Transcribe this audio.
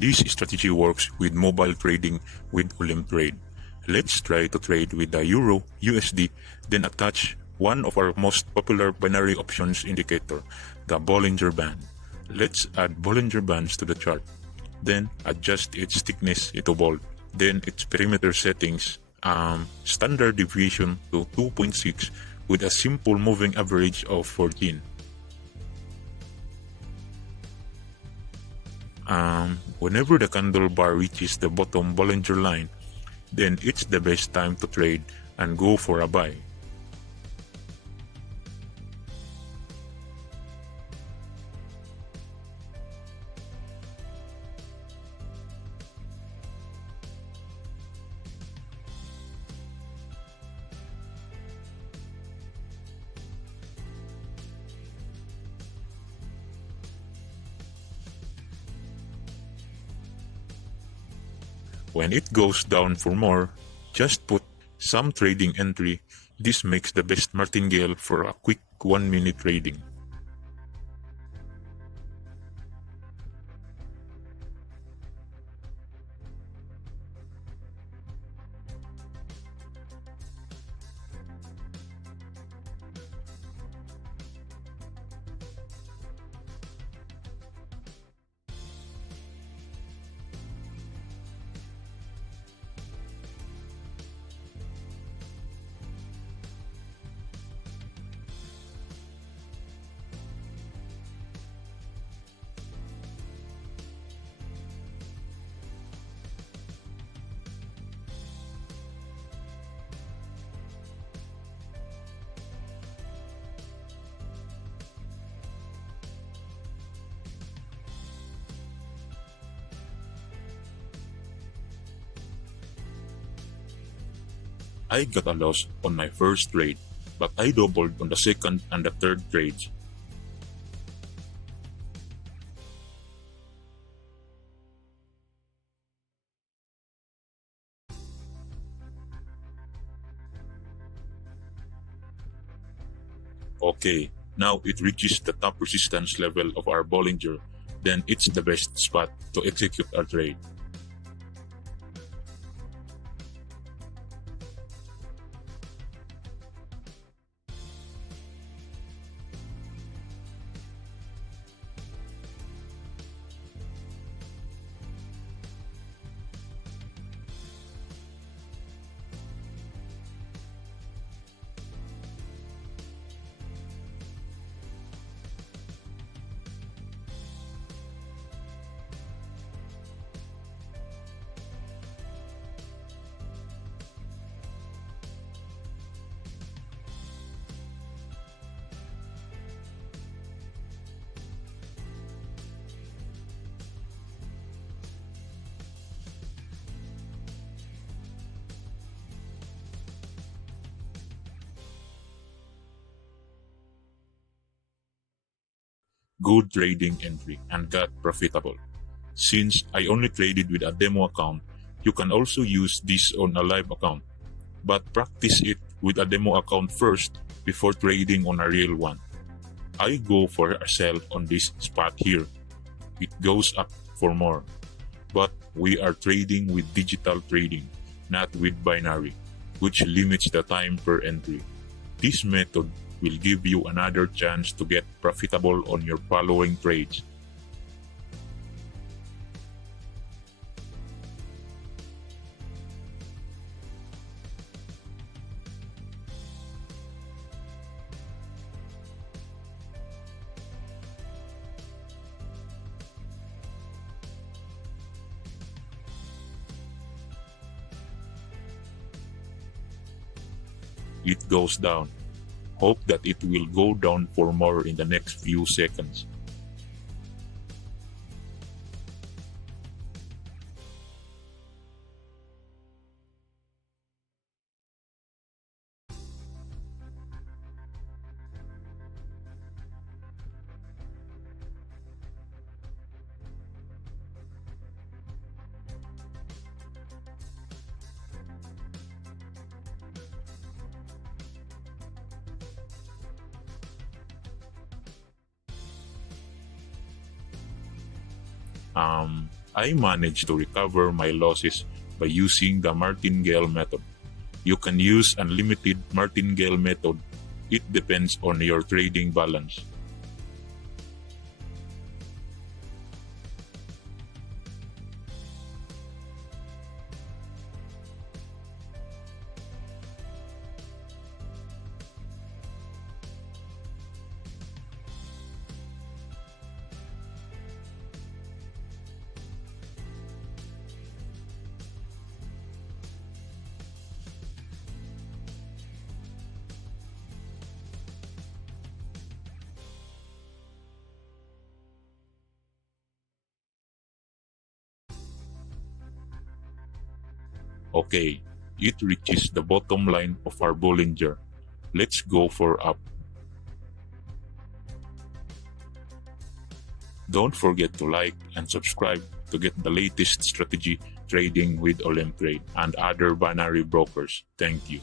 This strategy works with mobile trading with Olymp trade. Let's try to trade with the Euro USD, then attach one of our most popular binary options indicator, the Bollinger Band. Let's add Bollinger Bands to the chart. Then adjust its thickness to bold. Then its perimeter settings, standard deviation to 2.6 with a simple moving average of 14. Whenever the candle bar reaches the bottom Bollinger line, then it's the best time to trade and go for a buy. When it goes down for more, just put some trading entry. This makes the best martingale for a quick 1-minute trading. I got a loss on my first trade, but I doubled on the second and the third trades. Okay, now it reaches the top resistance level of our Bollinger, then it's the best spot to execute our trade. Good trading entry and got profitable. Since I only traded with a demo account, you can also use this on a live account, but practice it with a demo account first before trading on a real one. I go for a sell on this spot here. It goes up for more, but we are trading with digital trading, not with binary, which limits the time per entry. This method will give you another chance to get profitable on your following trades. It goes down. Hope that it will go down for more in the next few seconds. I managed to recover my losses by using the martingale method. You can use unlimited martingale method. It depends on your trading balance. Okay, it reaches the bottom line of our Bollinger. Let's go for up. Don't forget to like and subscribe to get the latest strategy trading with Olymp Trade and other binary brokers. Thank you.